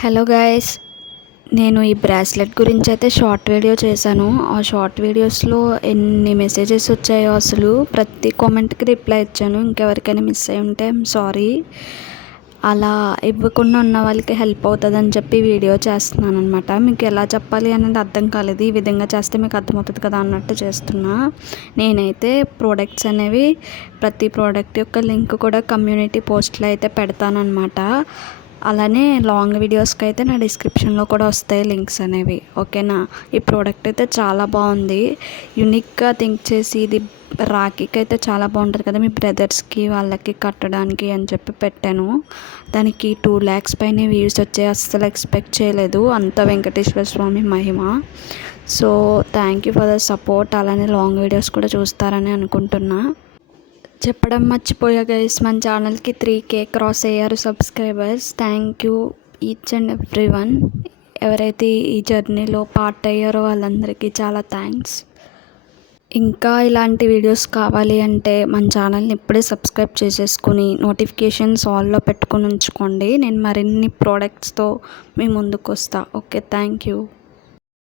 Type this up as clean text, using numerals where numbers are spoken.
Hello guys, నేను ఈ bracelet గురించి అయితే షార్ట్ వీడియో చేశాను. ఆ షార్ట్ వీడియోస్లో ఎన్ని మెసేజెస్ వచ్చాయో అసలు ప్రతి కామెంట్కి రిప్లై ఇచ్చాను. ఇంకెవరికైనా మిస్ అయి ఉంటే సారీ. అలా ఇవ్వకుండా ఉన్న వాళ్ళకి హెల్ప్ అవుతుందని చెప్పి వీడియో చేస్తున్నాను అనమాట. మీకు ఎలా చెప్పాలి అనేది అర్థం కాలేదు. ఈ విధంగా చేస్తే మీకు అర్థమవుతుంది కదా అన్నట్టు చేస్తున్నా. నేనైతే ప్రోడక్ట్స్ అనేవి ప్రతి ప్రోడక్ట్ యొక్క లింక్ కూడా కమ్యూనిటీ పోస్ట్లో అయితే పెడతాను అనమాట. అలానే లాంగ్ వీడియోస్కి అయితే నా డిస్క్రిప్షన్లో కూడా వస్తాయి లింక్స్ అనేవి. ఓకేనా. ఈ ప్రోడక్ట్ అయితే చాలా బాగుంది. యూనిక్గా థింక్ చేసి ఇది రాఖీకి అయితే చాలా బాగుంటుంది కదా, మీ బ్రదర్స్కి వాళ్ళకి కట్టడానికి అని చెప్పి పెట్టాను. దానికి 2 lakhs పైన వ్యూస్ వచ్చాయి. అస్సలు ఎక్స్పెక్ట్ చేయలేదు. అంత వెంకటేశ్వర స్వామి మహిమ. So thank you for the support. అలానే లాంగ్ వీడియోస్ కూడా చూస్తారని అనుకుంటున్నా. చెప్పడం మర్చిపోయా గైస్, మన ఛానల్కి 3K క్రాస్ అయ్యారు subscribers. Thank you each and every one. ఎవరైతే ఈ జర్నీలో పార్ట్ అయ్యారో వాళ్ళందరికీ చాలా థ్యాంక్స్. ఇంకా ఇలాంటి వీడియోస్ కావాలి అంటే మన ఛానల్ని ఇప్పుడే సబ్స్క్రైబ్ చేసేసుకుని నోటిఫికేషన్స్ ఆల్లో పెట్టుకొని ఉంచుకోండి. నేను మరిన్ని ప్రోడక్ట్స్తో మీ ముందుకు వస్తా. Okay, thank you.